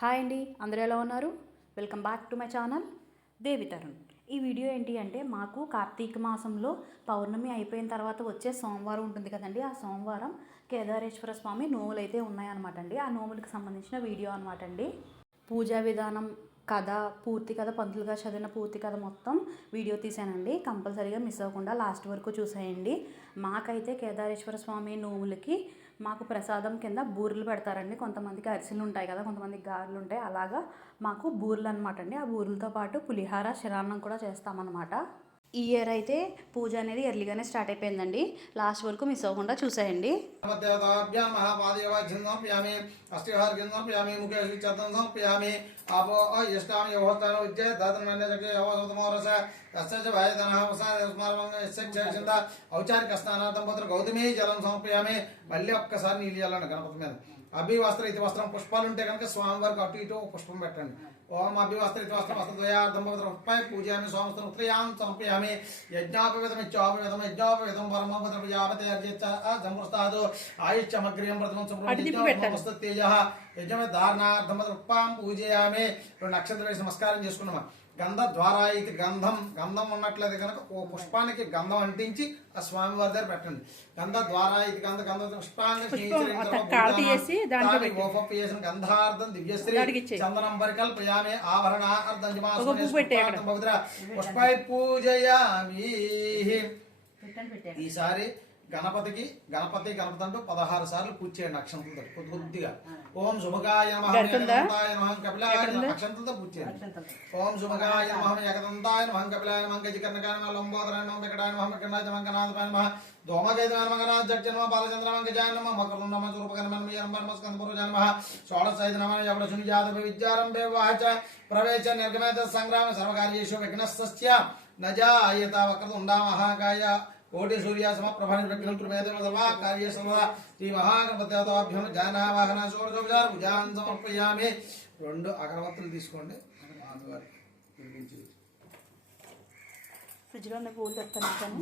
Hi అండి అందరూ ఎలా ఉన్నారు? Welcome back to my channel Devi Tarun. ఈ వీడియో ఏంటి అంటే మాకు కార్తీక మాసంలో పౌర్ణమి అయిపోయిన తర్వాత వచ్చే సోమవారం ఉంటుంది కదండి. ఆ సోమవారం కేదారేశ్వర స్వామి నోములు అయితే ఉన్నాయన్నమాట అండి. ఆ నోములకు సంబంధించిన వీడియో అనమాట అండి. పూజా విధానం కథ పూర్తి కథ పంతులుగా చదివిన పూర్తి కథ మొత్తం వీడియో తీసానండి. కంపల్సరీగా మిస్ అవ్వకుండా లాస్ట్ వరకు చూసేయండి. మాకైతే కేదారేశ్వర స్వామి నోములకి మాకు ప్రసాదం కింద బూరెలు పెడతారండి. కొంతమందికి అరిసెలు ఉంటాయి కదా కొంతమందికి గారెలు ఉంటాయి. అలాగా మాకు బూరెలు అనమాట అండి. ఆ బూరెలతో పాటు పులిహార శరాన్నం కూడా చేస్తామన్నమాట. ఈ ఇయర్ అయితే పూజ అనేది ఎర్లీగానే స్టార్ట్ అయిపోయిందండి. లాస్ట్ వరకు మిస్ అవ్వకుండా చూసేయండి. ఔచారిక స్నానార్థం పత్ర గౌతమి జలం సమర్పయామి. మళ్ళీ ఒక్కసారి నీళ్ళు చల్లండి గణపతి మీద. అభివస్త్ర ఇది వస్త్రం పుష్పాలు ఉంటే కనుక స్వామివారికి అటు ఇటు పుష్పం పెట్టండి. స్వామిస్త్రం త్రయాం సమర్పయామి యజ్ఞాపవిధం ఇత్యాపవిధం యజ్ఞాపవిధం పరమపత్ర ప్రజాపతి అర్జిత జంపుస్తాదు ఆయుష్యమగ్రియం ప్రథమం వస్తు తేజ యజ్ఞమే ధారణార్థం పుష్పాం పూజయామి రెండు నక్షత్రం వేసి నమస్కారం చేసుకున్నామా? గంధ ద్వారా ఇది గంధం గంధం ఉన్నట్లయితే కనుక ఓ పుష్పానికి గంధం అంటించి ఆ స్వామి వారి దగ్గర పెట్టండి. గంధ ద్వారా ఇది గంధ గంధ పుష్పాన్ని స్నేహితులైన తర్వాత కాల్తీ చేసి దాంట్లో దాని గోపప్పు చేసిన గంధార్థం దివ్యశ్రీ. చందనం పరికల్పయామి ఆభరణార్థం ఒక పువ్వు పెట్టేయి అక్కడ. పవిత్ర పుష్పై పూజయామి. ఈసారి గణపతికి గణపతి గణపతి అంటూ పదహారు సార్లు పూజ చేయండి అక్షంతులతో కొద్ది కొద్దిగా. ఓం గరుతుందా? ఏకదంతాయ నమః కపిలాయ నమః అక్షంతులతో పూజ చేయండి. ఓం శుభగాయ నమః ఏకదంతాయ నమః కపిలాయ నమః గజకర్ణకాయ నమః లంబోదరాయ నమః వికటాయ నమః వికటాయ నమః గణాధిపాయ నమః దోమగైతాయ నమః గణాధ్యక్ష నమః బాలచంద్ర నమః గజాయ నమః మకరంద నమః స్వరూపకర్మ నమః యం నమః స్కందపురుజాయ నమః షోడశైత నమః యవడశుని జాతవ విద్యారంభే వాచ ప్రవేశ నిర్గమేత సంగ్రామ సర్వకార్యేషు విఘ్నస్య నజాయత వక్రతుండా మహాకాయ కోటి సూర్య సమప్రభాని విఘ్నతులు మేధవ సర్వా కార్య సర్వదా శ్రీ మహాగణపతిభ్యం జానావాహన షోడశోపచార పూజాన్ సమర్పయామి రెండు అగరవత్తులు తీసుకోండి మాధవారి వినిపించి ఫ్రిడ్జ్లో ఉన్న పూలు తెస్తాను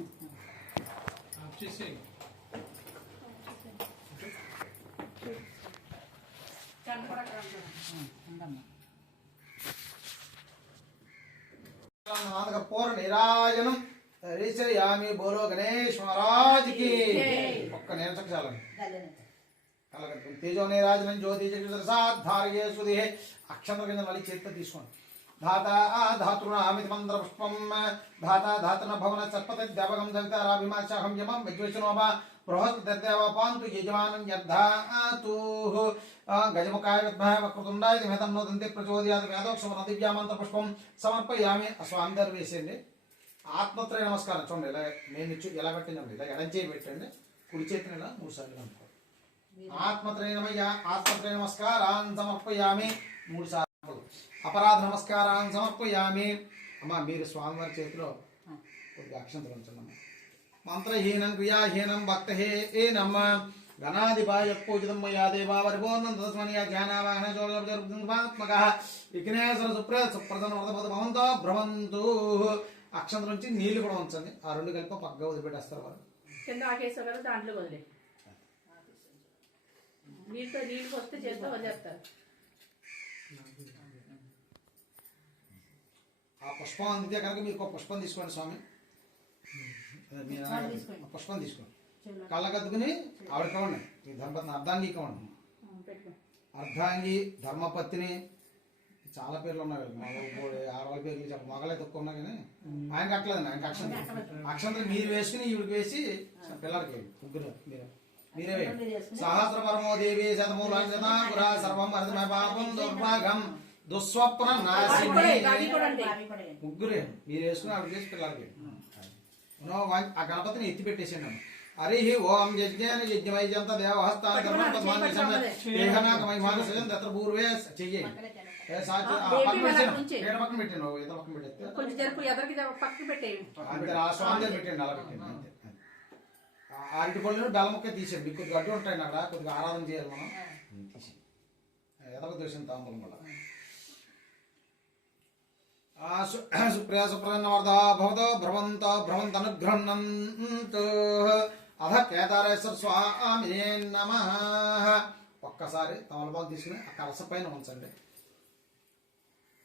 ధరిచయామి బోలో గణేష్ మహారాజ్ కి ఒక్క నేర్చక చాలండి కలగట్టుకుని తేజో నీరాజనం జ్యోతి జగసాధారయే సుధే అక్షంతర కింద మళ్ళీ చేతితో తీసుకోండి ధాత ధాతృణ ఆమితి మంత్ర పుష్పం ధాత ధాతన భవన సర్పత ద్యాపకం దవితారాభిమాచాహం యమం విద్వేషనోమ బృహస్పతిర్దేవ పాంతు యజమానం యద్ధాతు గజముఖాయ విద్మహ వక్రతుండాయ ధిమేతం నోదంతి ప్రచోదయాది వేదోక్షమ దివ్యామంత్ర పుష్పం సమర్పయామి ఆ స్వామి దగ్గర వేసేయండి ఆత్మత్రయ నమస్కారం. చూడండి ఇలా నేను ఇచ్చు ఎలా పెట్టిందండి ఇలా ఎడం చేయి పెట్టండి. కుడి చేతిని ఇలా మూడు సార్లు కనుక్కో ఆత్మత్రయమయ్య ఆత్మత్రయ నమస్కారాన్ని సమర్పయామి. మూడు సార్లు. అపరాధ నమస్కారాన్ని సమర్పయామి. అమ్మ మీరు స్వామివారి చేతిలో కొద్దిగా అక్షంతలు ఉంచండి మంత్రహీనం క్రియాహీనం భక్తహీనమ్మ గణాధిపాయ పూజితం మయా దేవా తస్మనీయ జ్ఞానావాహన చోళాత్మక విఘ్నేశ్వర సుప్ర సుప్రసన్న వ్రతపద భవంతో భ్రమంతు అక్షంతల నుంచి నీళ్ళు కూడా ఉంచండి. ఆ రెండు కలిపి పక్కగా వదిలిపెట్టేస్తారు వారు కింద ఆకేసావు కదా దాంట్లో వదిలే. నీళ్ళతో నీళ్ళు వస్తే చేస్తే వదిలేస్తారు. ఆ పుష్పం అందితే కనుక మీకు ఒక పుష్పం తీసుకోండి స్వామి. మీరు పుష్పం తీసుకోండి. కళ్ళకద్దుకుని ఆవిడ కవండి ఈ ధర్మపత్ని అర్ధాంగి కవండి అర్ధాంగి ధర్మపత్ని చాలా పేర్లు ఉన్నాయి వీళ్ళకి. మగ మూడు ఆడవాళ్ళ పేర్లు చెప్ప మగలే తక్కువ ఉన్నాయి కానీ ఆయన కట్టలేదండి ఆయన అక్షంతలు అక్షంతలు మీరు వేసుకుని ఈవిడికి వేసి పిల్లలకి ముగ్గురు మీరే. మీరే సహస్ర పరమో దేవి శతమూలంజనాపుర సర్వం పాపం దుర్భాగం దుస్వప్న నాశిని. ముగ్గురే మీరు వేసుకుని ఆవిడ చేసి పిల్లలకి ఆ. గణపతిని ఎత్తి పెట్టేసాను హరి ఓం యజ్ఞాన యజ్ఞమైజంత దేవహస్తాన పూర్వే చెయ్యి ఏ సాచి- ఆ దేవి పక్కన మన కొంచెం జరుపు ఎదరికి పక్కకి పెట్టేయి అంతే ఆ స్వామి దగ్గర పెట్టండి అలా పెట్టండి అంతే. ఆ అరటి పళ్ళు బెల్ల ముక్క తీసేయండి కొద్దిగా అడ్డు ఉంటాయి అక్కడ కొద్దిగా ఆరాధన చేయాలి మనం. ఎదరకు దోషం తాంబూలం సు- సుప్రియ సుప్రన్నవర్ధ భవతో భ్రవంత భ్రవంత అనుగృహణంతు అధ కేదారేశ్వర స్వామి నమ. ఒక్కసారి తమలపాకు తీసుకుని ఆ కలస పైన ఉంచండి.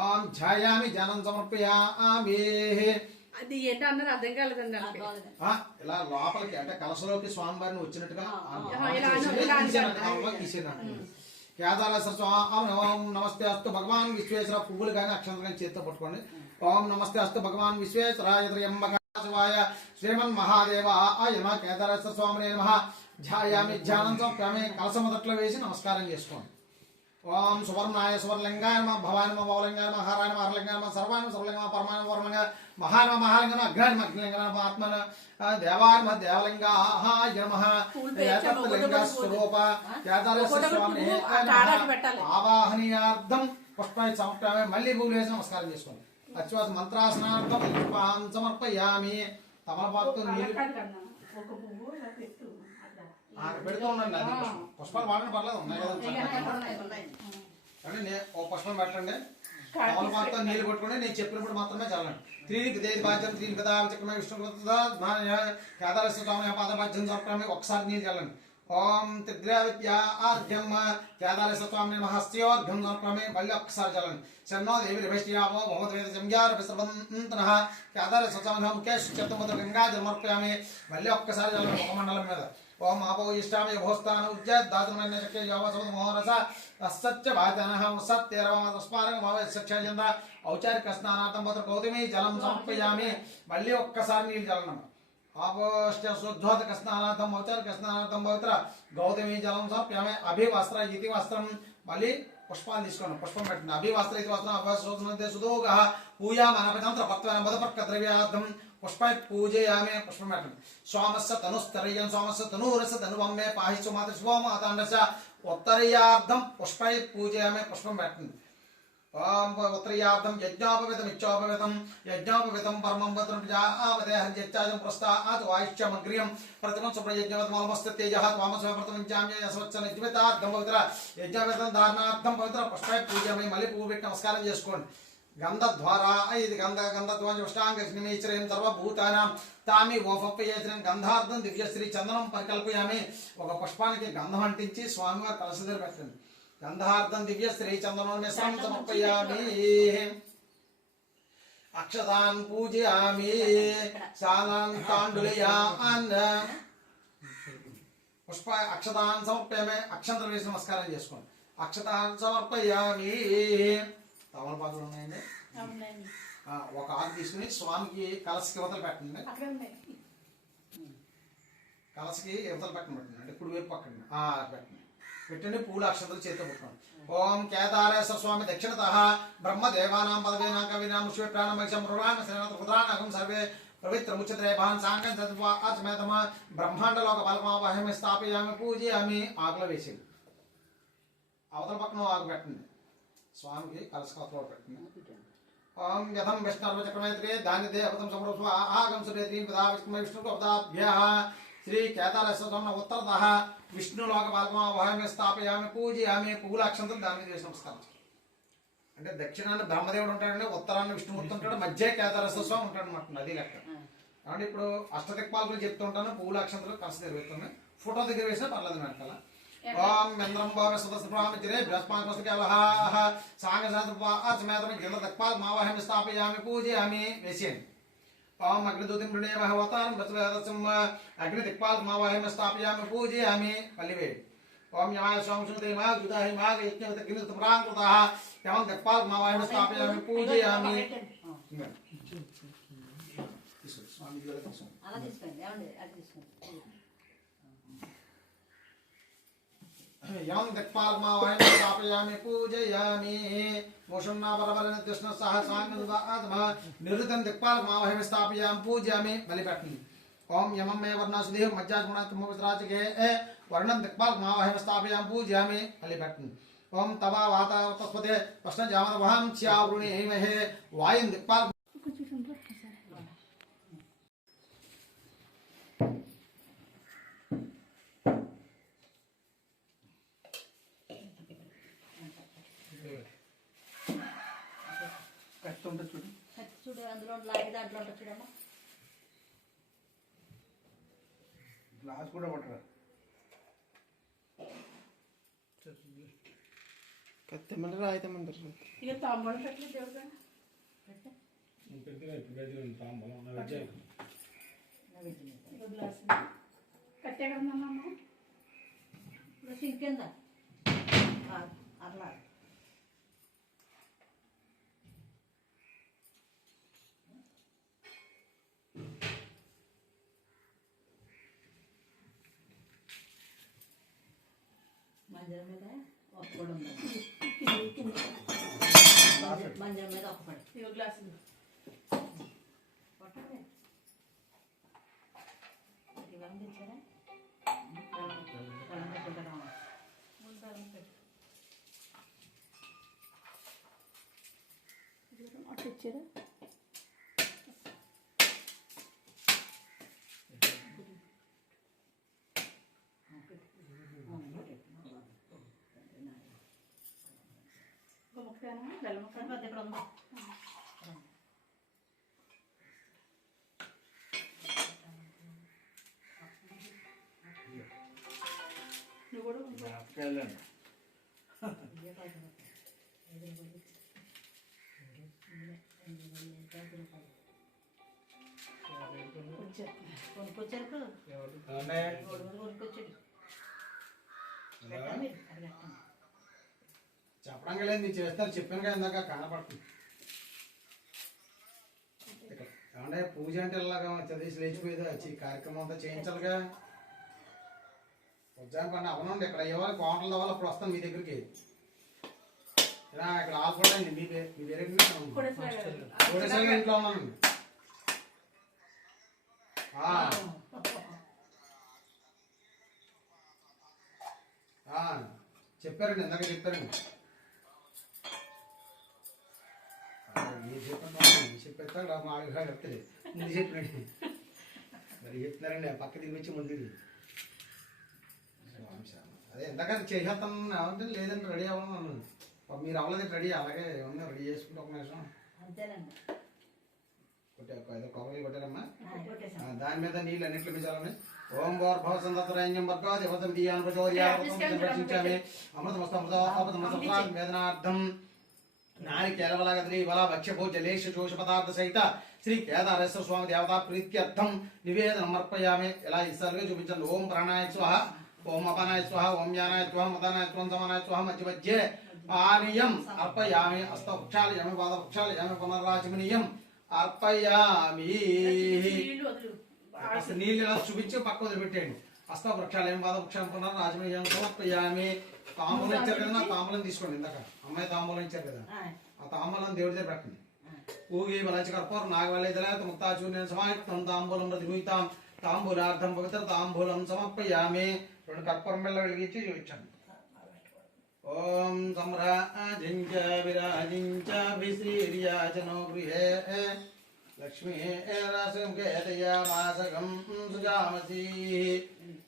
ఓం ఛాయామి జనం సమర్పయామి. అది ఏంటో అన్నారు అర్థం కాలేదండి ఇలా లోపలికి అంటే కలసలోకి స్వామివారిని వచ్చినట్టుగా తీసేయండి. కేదారేశ్వర స్వామి ఓం నమస్తే అస్తు భగవాన్ విశ్వేశ్వర. పువ్వులు కానీ అక్షంతలు కానీ చేతితో పట్టుకోండి. ఓం నమస్తే అస్తు భగవాన్ విశ్వేశ్వరాయ త్రయంబక శివాయ శ్రీమన్ మహాదేవ ఆయమ కేదారేశ్వర స్వామిని నమ. ధ్యాయామి ధ్యానం సమర్పయామి. కలస మొదట్లో వేసి నమస్కారం చేసుకోండి. ఓం సువర్ణాయ సువర్లింగాయ నమ భవాయ నమ భవలింగాయ నమ హరాయ నమ హరలింగాయ నమ సర్వాయ నమ సర్వలింగ పరమాయ నమ పరమంగ మహానమ మహాలింగ నమ అగ్రాయ నమ అగ్నిలింగ నమ ఆత్మన దేవాయ నమ దేవలింగాయ నమ ఏతత్లింగ స్వరూప. ఆవాహనీయార్థం పుష్పాయ సమర్పయామి మళ్ళీ పువ్వులు వేసి నమస్కారం చేసుకోండి అశ్వాస మంత్రాసనార్థం పుష్పాన్ సమర్పయామి తమలపాకుతో. ఆ, పెడుతూ ఉండండి పుష్పం. పుష్పాలు వాడని పర్లేదు ఉన్నాయి కదా పుష్పం పెట్టండి. తమలపాకుతో నీళ్ళు కొట్టుకుని నేను చెప్పినప్పుడు మాత్రమే చల్లండి. త్రీనికి దేది బాధ్యం త్రీని కదా విచక్రమ విష్ణు కేదారేశ్వర స్వామి పాద బాధ్యం సమర్పణమే ఒకసారి నీళ్ళు చల్లండి. ఓం త్రిద్రావిద్యా ఆర్ఘ్యం కేదారేశ్వర స్వామి మహస్యోర్ఘ్యం సమర్పణమే మళ్ళీ ఒక్కసారి చల్లండి. శన్నో దేవి రభేష్యామో మహమ్మద్ వేద జంగ్యార విశ్రవంతన కేదారేశ్వర స్వామి ముఖేష్ చతుర్ముద్ర గంగా జన్మర్పయామి మళ్ళీ ఒక్కసారి చల్లండి ఒక మండలం మీద. ఓం ఆపో ఇష్టామి భోస్తాను ఉజ్జద్దాతుమన్య శక్య యోగసమద మోహరస అసత్య వాచనః సత్యరవ తస్మారం భవ శిక్షయంద ఔచారిక స్నానార్థం పత్ర గౌతమి జలం సమర్పయామి మళ్ళీ ఒక్కసారి నీళ్ళు చల్లనం ఆపోష్ట శుద్ధోదక స్నానార్థం ఔచారిక స్నానార్థం పవిత్ర గౌతమి జలం సమర్పయామి అభివస్త్ర ఇతి వస్త్రం మళ్ళీ పుష్పాలు తీసుకోండి పుష్పం పెట్టండి అభివస్త్ర ఇతి వస్త్రం అభ్యాసోదన సుదోగ పూయామనపతంత్ర పత్వన బదపర్క ద్రవ్యార్థం పుష్ప పూజయామే పుష్పం పెట్టండి సోమస్య తనుస్తరయ్యం సోమస్య తనూరస తనువమ్మే పాహి సుమాత శుభోమాతాండస ఉత్తరీయార్థం పుష్పై పూజయామే పుష్పం పెట్టండి ఓం ఉత్తరీయార్థం యజ్ఞోపవితం ఇచ్చోపవితం. యజ్ఞోపవితం పరమం వత్రం ప్రజావదేహం యచ్చాజం పురస్తాత్ వాయిష్యమగ్రియం. ప్రతిమం సుప్రయజ్ఞవతమస్తు తేజ త్వామస్వ ప్రతిమంచామ్య యస్వచ్చ నిజ్మితార్థం పవిత్ర. యజ్ఞోపవితం ధారణార్థం పవిత్ర. పుష్పై పూజయామే మళ్ళీ పువ్వు పెట్టి నమస్కారం చేసుకోండి. గంధద్వారా ఇది గంధ గంధధ్వజుష్టాంగ నిమేశ్వరం సర్వభూతానాం తామి ఓపప్పయేసిన గంధార్థం దివ్యశ్రీ చందనం పరికల్పయామి ఒక పుష్పానికి గంధం అంటించి స్వామివారి కలస దగ్గర పెట్టండి। గంధార్థం దివ్యశ్రీ చందనం మిశ్రం సమర్పయామి। అక్షతాన్ పూజయామి। శానాన్ తాండులయాన్। పుష్ప అక్షతాన్ సమర్పయామి। అక్షంతలు వేసి నమస్కారం చేసుకోండి। అక్షతాన్ సమర్పయామి। తమలపాకులు ఉన్నాయండి? అవునండి. ఆ, ఒక ఆకు తీసుకుని స్వామికి కలసకి యువతలు పెట్టండి. అక్కడ ఉన్నాయి. కలసకి యువతలు పెట్టండి పెట్టండి. అంటే కుడి వైపు పక్కండి ఆ, పెట్టండి. పెట్టండి పూల అక్షంతలు చేతితో పట్టుకోండి. ఓం కేదారేశ్వర స్వామి దక్షిణత బ్రహ్మ దేవానాం పదవీనాం కవినాం శివ ప్రాణం మహిషం రుణాం శ్రీనాథ రుద్రానగం సర్వే పవిత్ర ముచ్చత్రేభాన్ సాంగం చతుర్వాచమేతమ బ్రహ్మాండ లోక బలమావహం స్థాపయామి పూజయామి ఆకులో వేసింది అవతల పక్కన ఆకు పెట్టండి. స్వామికి కలసకవతలో పెట్టండి ఓం యథం విష్ణర్వచక్రమైత్రే ధాన్య దేవతం సురేత్రీ పదా విష్ణు విష్ణు పదాభ్య శ్రీ కేదారేశ్వర ఉత్తరత విష్ణులోక బాలమావహమే స్థాపయామి పూజయామి పువ్వుల అక్షంతలు దాని మీద వేసి నమస్కారం. అంటే దక్షిణాన్ని బ్రహ్మదేవుడు ఉంటాడండి ఉత్తరాన్ని విష్ణుమూర్తి ఉంటాడు మధ్య కేదారేశ్వర స్వామి ఉంటాడు అనమాట నది లెక్క కాబట్టి ఇప్పుడు అష్టదిక్పాలకులు చెప్తూ ఉంటాను పువ్వుల అక్షంతలు కలిసి తిరుగుతున్నాయి ఫోటో దగ్గర వేసినా పర్లేదు వెనకాల ఓం యంద్రం భావ సదస్సు ప్రామిత్రే బృహస్పాన్ కేవలః సాంగ సాధుపాచమేతమ గిల్ల దక్పాల్ మావహం స్థాపయామి పూజయామి వేసేయండి ఓం అగ్నిదూతిం మృణేమ అవతారం బసవేదసం అగ్ని దిక్పాల్ మావహం స్థాపయామి పూజయామి మళ్ళీ వేయండి ఓం యమాయ సంసుతే మా గుదాహి మా యజ్ఞ అగ్ని తుమ్రాంకృతః యమం దిక్పాల్ మావహం స్థాపయామి పూజయామి తీసుకోండి. స్వామి దగ్గర తీసుకోండి. అలా తీసుకోండి ఏమండి అది తీసుకోండి యం దిక్పాలమావహం స్థాపయామి పూజయామి మోషన్నా పరపర కృష్ణ సహ సాంగమ నిరుతం దిక్పాలమావహం స్థాపయామి పూజయామి బలి పెట్టండి ఓం యమం మే వర్ణాసుదేవ మజ్జాగుణాత్మ విశ్రాచకే వర్ణం దిక్పాలమావహం స్థాపయామి పూజయామి బలి పెట్టండి ఓం తవా వాత అందులో లాగి దాంట్లో ఉంటుంది చూడమ్మా. గ్లాస్ కూడా పట్టరా? కత్తి మంటారు అయితే మంటారు ఇక తాంబూలం పెట్టలేదు కట్టే కదా అమ్మ ఇప్పుడు సింక్ కింద. అట్లా మందిరం మీద ఒక పొడి ఉంది కింది కింది మందిరం- మందిరం మీద ఒక పొడి ఇక గ్లాసు పట్టండి ఇవన్నీ తెచ్చారా బెల్లం పెట్టుకుంటారా? ముందు బెల్లం పెట్టు. అట్లా ఇచ్చారా సరిపోద్ది ఇక్కడ ఉందా నువ్వు కూడా. వెళ్ళండి కొనుక్కొచ్చారు కొనుక్కొచ్చాడు పెట్టండి మీరు అది పెట్టండి అంగలేదు లేదు నేను చేస్తాను చెప్పాను కదా ఇందాక కనపడుతుంది ఏమంటే పూజ అంటే ఇలాగా చదివేసి లేచిపోయేది వచ్చి కార్యక్రమం అంతా చేయించాలిగా. ఉద్యోగం పని అవునండి ఇక్కడ ఇవ్వాలి కోటల వల్ల అప్పుడు వస్తాను మీ దగ్గరికి. ఇలా ఇక్కడ ఆల్పడండి మీ దగ్గర మీ పేరు ఇంట్లో ఉన్నానండి. ఆ, చెప్పారండి ఇందాక చెప్పారండి. ఆ, మీరు చెప్పండి చెప్పేస్తా మాకు చెప్తుంది ముందు చెప్పినండి మరి చెప్తున్నారండి పక్క తిరిగి వచ్చి ముందు అదే ఇందాక చేసేస్తాను అవంటే లేదండి రెడీ అవ్వను మీరు అవ్వలేదు రెడీ అలాగే ఏమన్నా రెడీ చేసుకుంటే ఒక నిమిషం అంతేనండి కొట్టే ఏదో కొబ్బరి కొట్టారమ్మా ఆ, కొట్టేసాం ఆ, దాని మీద నీళ్ళు అన్నింటిలో మించాలని ఓం భోర్భవ సందత్తరైన్యం వర్గా దేవతం దీయాన్ వేదనార్థం నారి కేలవలగద్రి బల భక్ష్యభో జలేష జోష పదార్థ సహిత శ్రీ కేదారేశ్వర స్వామి దేవతా ప్రీత్యర్థం నివేదనం అర్పయామి ఇలా ఇసారుగా చూపించండి. ఓం ప్రాణాయ స్వహ ఓం అపనాయ స్వహ ఓం యానాయ స్వహ మదనాయ స్వం సమానాయ స్వహ మధ్య మధ్య పానీయం అర్పయామి. హస్త వృక్షాలయామి పాద వృక్షాలు వృక్షాలయామి పునర్రాచమనీయం అర్పయామి నీళ్ళు ఇలా చూపించి పక్క వదిలిపెట్టేయండి. హస్త వృక్షాలు ఏమి పాద వృక్షాలు పునర్ రాజమీయం సమర్పయామి. తాంబూలం ఇచ్చారు కదా నా తాంబూలం తీసుకోండి ఇందాక. అమ్మాయి తాంబూలం ఇచ్చారు కదా. ఆ, ఆ తాంబూలం దేవుడి దగ్గర పెట్టండి. ఆ. ఊగి బలంచి కర్పూర నాగవల్లిదల ముక్తాచూర్యం సమాయుక్తం తాంబూలం ప్రతిభూతాం తాంబూలార్థం పవిత్ర తాంబూలం సమర్పయామి. రెండు కర్పూరం బిళ్ళ వెలిగించి చూపించండి ఓం సమ్రాజించ విరాజించ విశ్రీర్యాచనో గృహే లక్ష్మీ రసంకేతయామాసకం సుజామసి.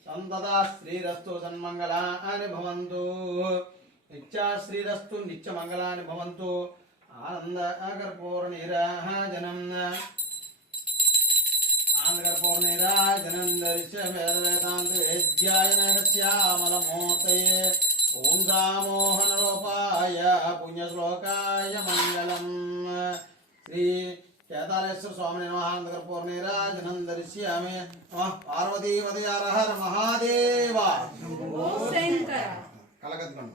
సంతదా శ్రీరస్తు సన్మంగళాని భవంతు నిత్యా శ్రీరస్తు నిత్యమంగళాని భవంతు ఆనంద కర్పూర నీరాజనం ఆంధ్రకర్పూర వేద వేదాంత వేద్యాయ ఓం రామోహన రూపాయ పుణ్యశ్లోకాయ మంగళం శ్రీ కేదారేశ్వర స్వామి నమహానందకర్పూర నీరాజనం దర్శ్యామి నమః. పార్వతీపదయార హర మహాదేవ. కలగద్గం.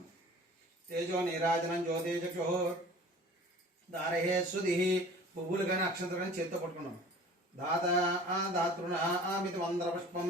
తేజో నీరాజనం జ్యోతేజక్షు దారహే సుధి. పువ్వులు కానీ అక్షంతలు కానీ చేత్తో పట్టుకున్నాం దాత దాతృణ మితి వందర పుష్పం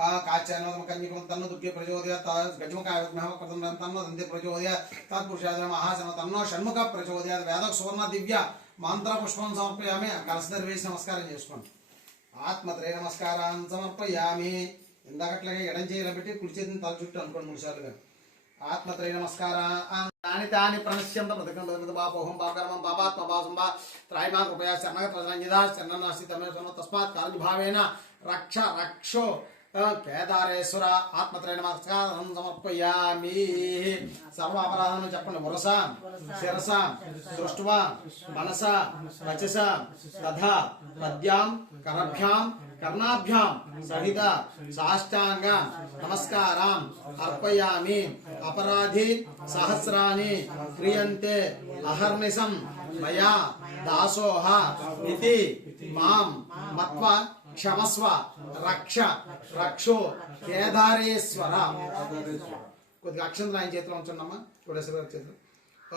రాజ కేదారస్వ స్వామినే నమ తత్పురుషాయ మహాదేవాదిమ తన్నో రుద్ర ప్రచోదయాత్ కాచ్యానోదమ కన్యకం తన్నో దుర్గే ప్రచోదయాత్ గజముఖాయ కృతం తన్నో దంతి ప్రచోదయాత్ తత్పురుషాయ తన్నో షణ్ముఖ ప్రచోదయ వేద సువర్ణ దివ్య మంత్ర పుష్పం సమర్పయామి కలసదర్ వేసి నమస్కారం చేసుకోండి ఆత్మత్రయ నమస్కారాన్ని సమర్పయామి. ఇందాకట్లాగే ఎడం చేయాలి పెట్టి కుడి చేతిని తల చుట్టూ అనుకోండి మూడు సార్లుగా ఆత్మత్రయ నమస్కార. తాని తాని ప్రణశ్యంత ప్రతికండ బాపోహం బాకర్మం బాపాత్మ బాసం బా త్రాయమా కృపయా శరణగత వదనంజిదా శరణనాస్తి తమే శరణ తస్మాత్ కాలభావేన రక్ష రక్షో కేదారేశ్వర ఆత్మత్రయ సమర్పయామి. సర్వాపరాధం చెప్పండి. వరస శిరస దృష్ట్వా మనస వచస తథా పద్యాం కరభ్యాం కర్ణాభ్యాం సహిత సాష్టాంగ నమస్కారం అర్పయామి. అపరాధి సహస్రాన్ని క్రియంతే అహర్నిశం మయా దాసోహ ఇది మాం మత్వ క్షమస్వ రక్ష రక్షో కేదారేశ్వర. కొద్దిగా అక్షంతలు ఆయన చేతిలో ఉంచండమ్మా కోటేశ్వర గారి చేతిలో.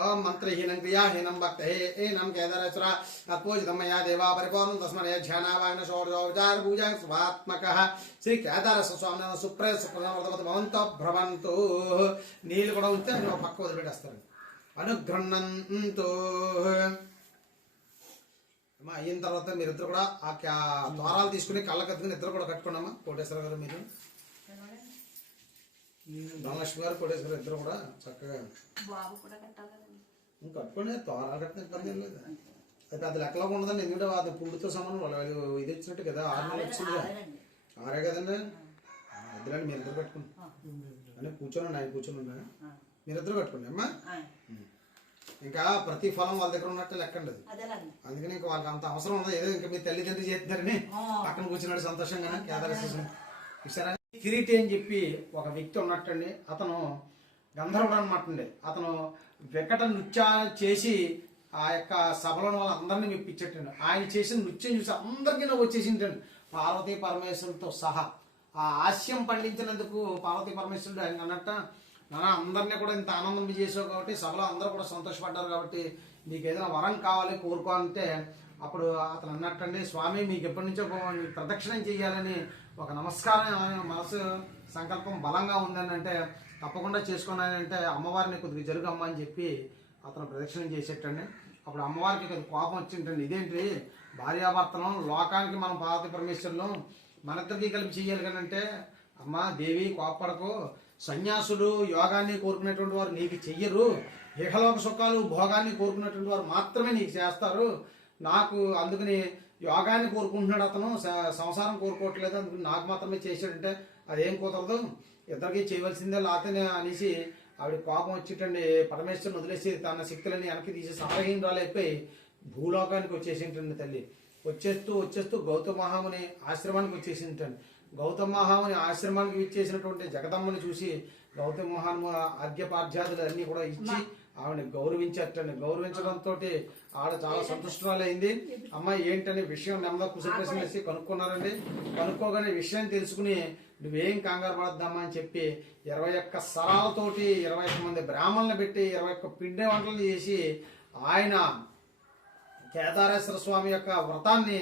ఓం మంత్రహీనం క్రియాహీనం భక్త హే ఏనం కేదారేశ్వర తత్పోజితమయా దేవా పరిపూర్ణం తస్మయ ధ్యానావాయన షోడోచార పూజా స్వాత్మక శ్రీ కేదారేశ్వర స్వామి సుప్రే సుప్రదమత భవంతో భ్రవంతు. నీళ్ళు కూడా ఉంటే పక్క వదిలిపెట్టేస్తారు అనుగృహంతో అమ్మా అయిన తర్వాత మీరిద్దరు కూడా ఆ క్యా- ద్వారాలు తీసుకుని కళ్ళ కత్తుకుని ఇద్దరు కూడా కట్టుకోండమ్మా కోటేశ్వర గారు మీరు. ధనలక్ష్మి గారు కోటేశ్వర గారు ఇద్దరు కూడా చక్కగా. బాబు కూడా కట్టాలి కదండి. ఇంకా కట్టుకోండి ద్వారాలు కట్టిన ఇబ్బంది ఏం లేదు? అది పెద్ద లెక్కలో ఉండదండి ఎందుకంటే అది పుండుతో సమానం వాళ్ళు ఇది వచ్చినట్టు కదా ఆరు నెలలు వచ్చింది ఆరే కదండి. వద్దులండి మీరు ఇద్దరు కట్టుకోండి అని కూర్చోండి ఆయన కూర్చొని ఉన్నా మీరిద్దరు కట్టుకోండి అమ్మా. ఇంకా ప్రతి ఫలం వాళ్ళ దగ్గర ఉన్నట్టు లెక్కండి అందుకని ఇంకా వాళ్ళకి అంత అవసరం ఉండదు. ఏదో ఇంకా మీ తల్లిదండ్రులు చేస్తున్నారని పక్కన కూర్చున్నాడు సంతోషంగా. కేదారేశ్వరం చూసారా కిరీటి అని చెప్పి ఒక వ్యక్తి ఉన్నట్టండి. అతను గంధర్వుడు అనమాట అండి అతను వికట నృత్యాలు చేసి ఆ యొక్క సభలో వాళ్ళందరినీ మెప్పించేటండి. ఆయన చేసిన నృత్యం చూసి అందరికీ నవ్వు వచ్చేసింటండి పార్వతీ పరమేశ్వరులతో సహా. ఆ హాస్యం పండించినందుకు పార్వతీ పరమేశ్వరుడు ఆయన అన్నట్ట నానా అందరినీ కూడా ఇంత ఆనందం చేసావు కాబట్టి సభలో అందరూ కూడా సంతోషపడ్డారు కాబట్టి నీకు ఏదైనా వరం కావాలి కోరుకో అంటే అప్పుడు అతను అన్నట్టండి స్వామి మీకు ఎప్పటి నుంచో ప్రదక్షిణం చేయాలని ఒక నమస్కారం ఆయన మనసు సంకల్పం బలంగా ఉందని అంటే తప్పకుండా చేసుకున్నాను అంటే అమ్మవారిని కొద్దిగా జరుగమ్మ అని చెప్పి అతను ప్రదక్షిణం చేసేటండి. అప్పుడు అమ్మవారికి కొద్ది కోపం వచ్చింటండి ఇదేంటి? భార్యాభర్తలం లోకానికి మనం పార్వతి పరమేశ్వరులు మనిద్దరికి కలిపి చెయ్యాలి కానీ అంటే అమ్మా దేవి కోపడకు సన్యాసులు యోగాన్ని కోరుకునేటువంటి వారు నీకు చెయ్యరు. ఇహలోక సుఖాలు భోగాన్ని కోరుకునేటువంటి వారు మాత్రమే నీకు చేస్తారు. నాకు అందుకని యోగాన్ని కోరుకుంటున్నాడు అతను. స- సంసారం కోరుకోవట్లేదు. అందుకని నాకు మాత్రమే చేశాడంటే అదేం కుదరదు. ఇద్దరికి చేయవలసిందే లాతనే అనేసి ఆవిడ కోపం వచ్చేటండి పరమేశ్వరుని వదిలేసి తన శక్తులని వెనక్కి తీసి సహహీనరాలైపోయి భూలోకానికి వచ్చేసింటండి తల్లి. వచ్చేస్తూ వచ్చేస్తూ గౌతమ మహాముని ఆశ్రమానికి వచ్చేసింటండి గౌతమ మహాముని ఆశ్రమానికి ఇచ్చేసినటువంటి జగదమ్మని చూసి గౌతమ మహాము ఆద్యపాధ్యాదులు అన్ని కూడా ఇచ్చి ఆవిడని గౌరవించటండి గౌరవించడంతో ఆవిడ చాలా సంతుష్టురాలైంది అమ్మాయి ఏంటనే విషయం నెమ్మది కుసపేసి వేసి కనుక్కున్నారండి. కనుక్కోగానే విషయం తెలుసుకుని నువ్వేం కంగారు పడద్దమ్మా అని చెప్పి ఇరవై ఒక్క సరాలతోటి ఇరవై ఒక్క మంది బ్రాహ్మణులు పెట్టి ఇరవై ఒక్క పిండి వంటలు చేసి ఆయన కేదారేశ్వర స్వామి యొక్క వ్రతాన్ని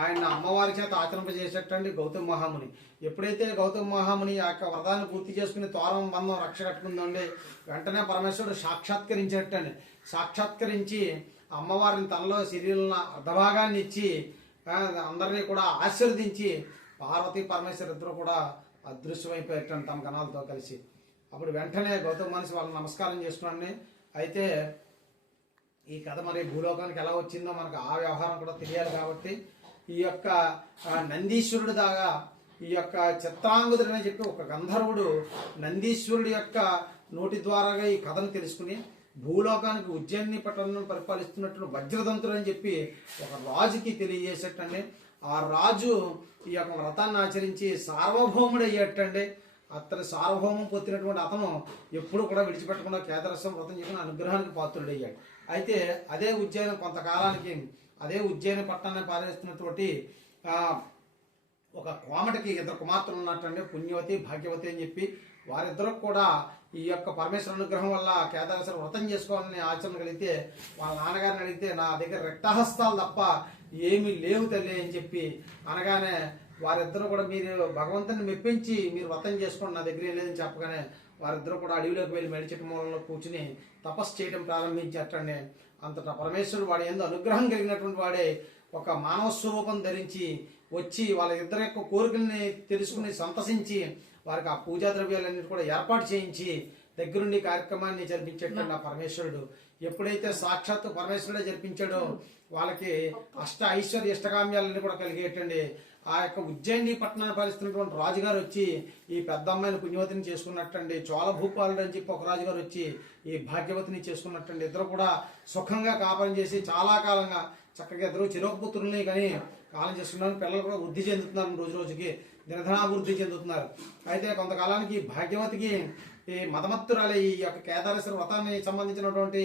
ఆయన అమ్మవారి చేత ఆచరింపజేసేటండి గౌతమ మహాముని. ఎప్పుడైతే గౌతమ మహాముని ఆ యొక్క వ్రతాన్ని పూర్తి చేసుకుని తోరం బంధం రక్ష కట్టుకుందండి వెంటనే పరమేశ్వరుడు సాక్షాత్కరించేటండి. సాక్షాత్కరించి అమ్మవారిని తనలో శరీరంలో అర్ధభాగాన్ని ఇచ్చి అందరినీ కూడా ఆశీర్వదించి పార్వతి పరమేశ్వరు ఇద్దరు కూడా అదృశ్యమైపోయేటండి తమ కణాలతో కలిసి. అప్పుడు వెంటనే గౌతమ మనిషి వాళ్ళని నమస్కారం చేసుకున్నాండి అయితే ఈ కథ మరి భూలోకానికి ఎలా వచ్చిందో మనకు ఆ వ్యవహారం కూడా తెలియాలి కాబట్టి ఈ యొక్క నందీశ్వరుడు దాగా ఈ యొక్క చిత్తాంగుదుడు అని చెప్పి ఒక గంధర్వుడు నందీశ్వరుడు యొక్క నోటి ద్వారాగా ఈ కథను తెలుసుకుని భూలోకానికి ఉజ్జయిని పట్టణం పరిపాలిస్తున్నట్టు వజ్రదంతుడు అని చెప్పి ఒక రాజుకి తెలియజేసేటండి. ఆ రాజు ఈ యొక్క వ్రతాన్ని ఆచరించి సార్వభౌముడు అయ్యేటండి అతని సార్వభౌమం పొత్తినటువంటి అతను ఎప్పుడు కూడా విడిచిపెట్టకుండా కేదరస్వం వ్రతం చేసుకుని అనుగ్రహానికి పాత్రుడయ్యాడు. అయితే అదే ఉజ్జయిని కొంతకాలానికి అదే ఉజ్జయిని పట్టణాన్ని పాలిస్తున్నటువంటి ఒక కోమటికి ఇద్దరు కుమార్తెలు ఉన్నట్టండి పుణ్యవతి భాగ్యవతి అని చెప్పి వారిద్దరూ కూడా ఈ యొక్క పరమేశ్వర అనుగ్రహం వల్ల కేదారేశ్వర వ్రతం చేసుకోవాలని ఆచరణ కలిగితే వాళ్ళ నాన్నగారిని అడిగితే నా దగ్గర రక్తహస్తాలు తప్ప ఏమీ లేవు తల్లి అని చెప్పి అనగానే వారిద్దరూ కూడా మీరు భగవంతుని మెప్పించి మీరు వ్రతం చేసుకోండి నా దగ్గర లేదని చెప్పగానే వారిద్దరూ కూడా అడవిలోకి వెళ్ళి మెడిచెట్టు మూలంలో కూర్చుని తపస్సు చేయడం ప్రారంభించేటండి. అంతటా పరమేశ్వరుడు వాడి ఎందు అనుగ్రహం కలిగినటువంటి వాడే ఒక మానవ స్వరూపం ధరించి వచ్చి వాళ్ళ ఇద్దరి యొక్క కోరికల్ని తెలుసుకుని సంతసించి వారికి ఆ పూజా ద్రవ్యాలన్నిటి కూడా ఏర్పాటు చేయించి దగ్గరుండి కార్యక్రమాన్ని జరిపించేటటువంటి ఆ పరమేశ్వరుడు. ఎప్పుడైతే సాక్షాత్తు పరమేశ్వరుడే జరిపించాడో వాళ్ళకి అష్ట ఐశ్వర్య ఇష్టకామ్యాలన్నీ కూడా కలిగేటండి. ఆ యొక్క ఉజ్జయిని పట్టణాన్ని పాలిస్తున్నటువంటి రాజుగారు వచ్చి ఈ పెద్ద అమ్మాయిని పుణ్యవతిని చేసుకున్నట్టండి చోళ భూపాలుడు అని చెప్పి ఒక రాజుగారు వచ్చి ఈ భాగ్యవతిని చేసుకున్నట్టండి. ఇద్దరు కూడా సుఖంగా కాపురం చేసి చాలా కాలంగా చక్కగా ఇద్దరు చిరోపుత్రుల్ని కానీ కాలం చేస్తున్నారు. పిల్లలు కూడా వృద్ధి చెందుతున్నారు రోజు రోజుకి దినధనాభివృద్ధి చెందుతున్నారు. అయితే కొంతకాలానికి భాగ్యవతికి ఈ మతమత్తురాలి ఈ యొక్క కేదారేశ్వర వ్రతాన్ని సంబంధించినటువంటి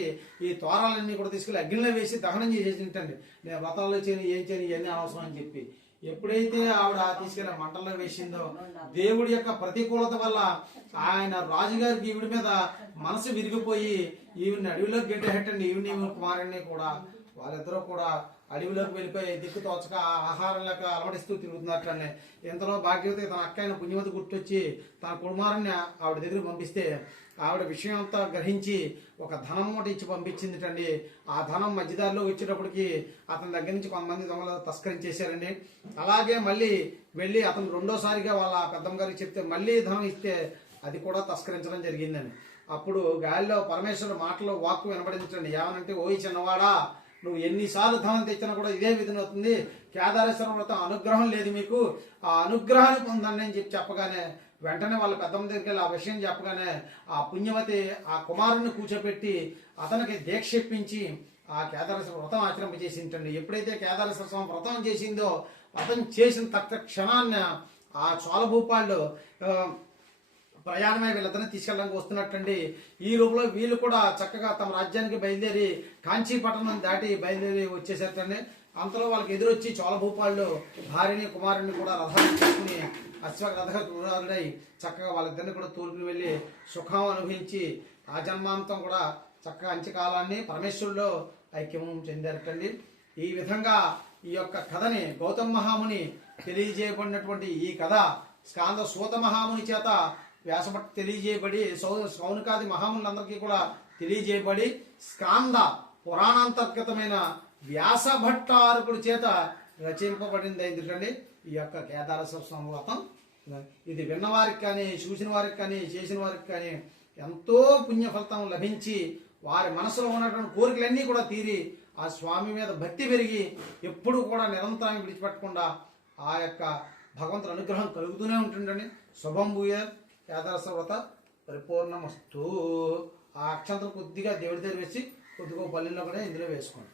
ఈ తోరాలన్నీ కూడా తీసుకెళ్ళి అగ్నిలో వేసి దహనం చేసేసింటండి నేను వ్రతాలు చేయను ఏం చేయను ఇవన్నీ అవసరం అని చెప్పి. ఎప్పుడైతే ఆవిడ తీసుకెళ్ళి మంటల్లో వేసిందో దేవుడి యొక్క ప్రతికూలత వల్ల ఆయన రాజుగారికి ఈవిడ మీద మనసు విరిగిపోయి ఈవిని అడవిలోకి గెట్టేటండి హెట్టండి ఈవిని కుమారుణ్ణి కూడా వాళ్ళిద్దరూ కూడా అడవిలోకి వెళ్ళిపోయి దిక్కు తోచక ఆహారం లేక అలవడిస్తూ తిరుగుతున్నట్లనే ఇంతలో భాగ్యవతి తన అక్కైన పుణ్యవతి గుర్తొచ్చి తన కుమారుణ్ణి ఆవిడ దగ్గరికి పంపిస్తే ఆవిడ విషయం అంతా గ్రహించి ఒక ధనం మూట ఇచ్చి పంపించిందిటండి. ఆ ధనం మధ్యదారిలో వచ్చేటప్పటికి అతని దగ్గర నుంచి కొంతమంది దొంగలు తస్కరించేశారండి. అలాగే మళ్ళీ వెళ్ళి అతను రెండోసారిగా వాళ్ళ పెద్దమ్మ గారికి చెప్తే మళ్ళీ ధనం ఇస్తే అది కూడా తస్కరించడం జరిగిందండి. అప్పుడు గాలిలో పరమేశ్వరుడు మాటలో వాక్కు వినబడించండి ఏమనంటే ఓయి చిన్నవాడా నువ్వు ఎన్నిసార్లు ధనం తెచ్చినా కూడా ఇదే విధంగా అవుతుంది. కేదారేశ్వర వ్రతం అనుగ్రహం లేదు మీకు. ఆ అనుగ్రహాన్ని పొందండి అని చెప్పి చెప్పగానే వెంటనే వాళ్ళ పెద్దమ్మ దగ్గరికి వెళ్ళి ఆ విషయం చెప్పగానే ఆ పుణ్యవతి ఆ కుమారుని కూర్చోపెట్టి అతనికి దీక్ష ఇప్పించి ఆ కేదారేశ్వర వ్రతం ఆచరింపజేసింటండి ఎప్పుడైతే కేదారేశ్వర స్వామి వ్రతం చేసిందో వ్రతం చేసిన తక్ష క్షణాన్న ఆ చోళభూపాళ్ళు ప్రయాణమై వీళ్ళందరినీ తీసుకెళ్ళడానికి వస్తున్నట్టండి. ఈ లోపల వీళ్ళు కూడా చక్కగా తమ రాజ్యానికి బయలుదేరి కాంచీపట్నం దాటి బయలుదేరి వచ్చేసరికండి. అంతలో వాళ్ళకి ఎదురొచ్చి చోళభూపాళ్ళు భార్యని కుమారుని కూడా రథాన్ని తీసుకుని అశ్వ రథ చక్కగా వాళ్ళిద్దరిని కూడా తూర్పుని వెళ్ళి సుఖం అనుభవించి ఆ జన్మాంతం కూడా చక్కగా అంత్యకాలాన్ని పరమేశ్వరులో ఐక్యం చెందారటండి. ఈ విధంగా ఈ యొక్క కథని గౌతమ మహాముని తెలియజేయబడినటువంటి ఈ కథ స్కాంద సూత మహాముని చేత వ్యాసభట్ తెలియజేయబడి సౌ సౌనకాది మహాములందరికీ కూడా తెలియజేయబడి స్కాంద పురాణాంతర్గతమైన వ్యాస భట్టారకుడి చేత రచింపబడింది. ఎందుకండి ఈ యొక్క కేదారేశ్వర స్వామి వ్రతం ఇది విన్నవారికి కానీ చూసిన వారికి కానీ చేసిన వారికి కానీ ఎంతో పుణ్యఫలితం లభించి వారి మనసులో ఉన్నటువంటి కోరికలన్నీ కూడా తీరి ఆ స్వామి మీద భక్తి పెరిగి ఎప్పుడు కూడా నిరంతరం విడిచిపెట్టకుండా ఆ యొక్క భగవంతుని అనుగ్రహం కలుగుతూనే ఉంటుండండి శుభం భూయర్ కేదారేశ్వర వ్రత పరిపూర్ణమస్తు. ఆ అక్షంతరం కొద్దిగా దేవుడి దగ్గర వేసి కొద్దిగా పల్లెల్లో కూడా ఇందులో వేసుకోండి.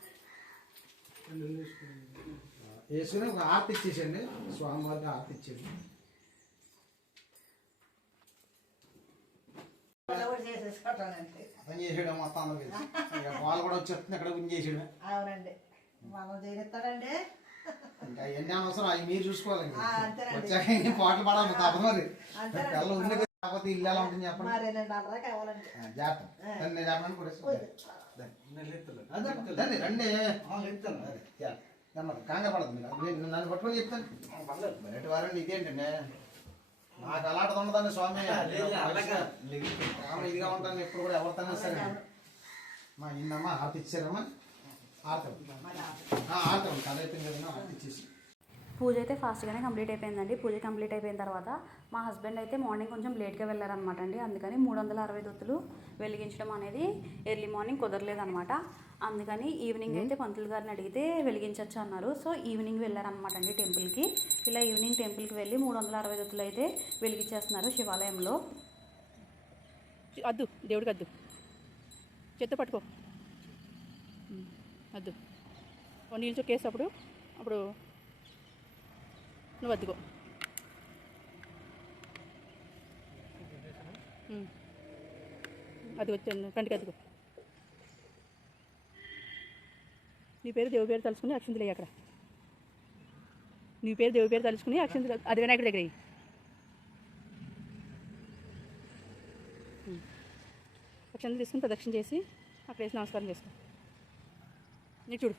వేసుకుని ఒక ఆర్తి ఇచ్చేసండి స్వామివారికి ఆర్తి ఇచ్చేయండి. అతను చేసాడు మొత్తం వాళ్ళు కూడా వచ్చేస్తుంది ఇక్కడ గురించి చేసాడు అవునండి మనం ఇంకా ఎన్ని అనవసరం అవి మీరు చూసుకోవాలి. వచ్చాక పాటలు పాడాలి తప్పదు మరి. పిల్లలు ఉంది కాకపోతే ఇల్లు ఎలా ఉంటుంది చెప్పండి. జాగ్రత్త. నేను చెప్పడానికి కూడా. రండి. కంగారు పడదు మీరు నేను నన్ను పట్టుకొని చెప్తాను. బయట వారండి ఇదేంటండి? నాకు అలాంటిది ఉండదండి స్వామి. ఇదిగా ఉంటాను ఎప్పుడు కూడా ఎవరితోనే సరే. మా ఇన్నమ్మా ఆర్తి ఇచ్చారమ్మా. పూజ అయితే ఫాస్ట్గానే కంప్లీట్ అయిపోయిందండి. పూజ కంప్లీట్ అయిపోయిన తర్వాత మా హస్బెండ్ అయితే మార్నింగ్ కొంచెం లేట్గా వెళ్ళారనమాట అండి. అందుకని మూడు వందల అరవై దొత్తులు వెలిగించడం అనేది ఎర్లీ మార్నింగ్ కుదరలేదనమాట అందుకని ఈవినింగ్ అయితే పంతులు గారిని అడిగితే వెలిగించవచ్చు అన్నారు. సో ఈవినింగ్ వెళ్ళారనమాట అండి టెంపుల్కి. ఇలా ఈవినింగ్ టెంపుల్కి వెళ్ళి మూడు వందల అరవై దొత్తులు అయితే వెలిగించేస్తున్నారు శివాలయంలో. అద్దు దేవుడికి అద్దు. చేత్తో పట్టుకో. వద్దు. ఓ నీళ్ళు చుక్కేసప్పుడు అప్పుడు. అప్పుడు నువ్వు వద్దుకో అది వచ్చాను కంటికి అద్దుకో. నీ పేరు దేవు పేరు తలుచుకుని అక్షంతలు అక్కడ. నీ పేరు దేవు పేరు తలుచుకుని అక్షంతలు అది వినాయకుడి దగ్గర అక్షంతలు తీసుకుని ప్రదక్షిణ చేసి అక్కడ వేసి నమస్కారం చేసుకో. నీ చూడు.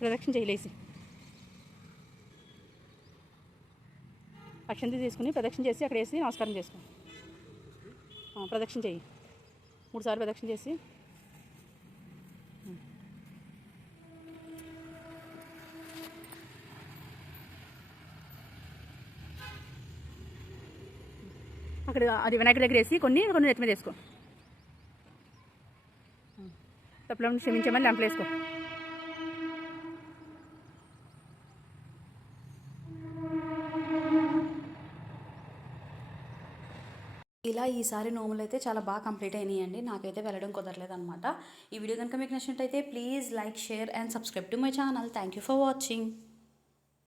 ప్రదక్షిణ చేయలేసి. అక్షంతి తీసుకుని ప్రదక్షిణ చేసి అక్కడ వేసి నమస్కారం చేసుకో. ప్రదక్షిణ చేయి. మూడుసార్లు ప్రదక్షిణ చేసి అక్కడ అది వినాయకుడి దగ్గర వేసి కొన్ని కొన్ని నెత్తి మీద వేసుకో. తప్పులో క్షమించమని దాంట్లో వేసుకో. ఇలా ఈసారి నోములు అయితే చాలా బాగా కంప్లీట్ అయినాయండి. నాకైతే వెళ్ళడం కుదరలేదు అనమాట ఈ వీడియో కనుక మీకు నచ్చినట్టయితే please like share and subscribe to my channel. Thank you for watching.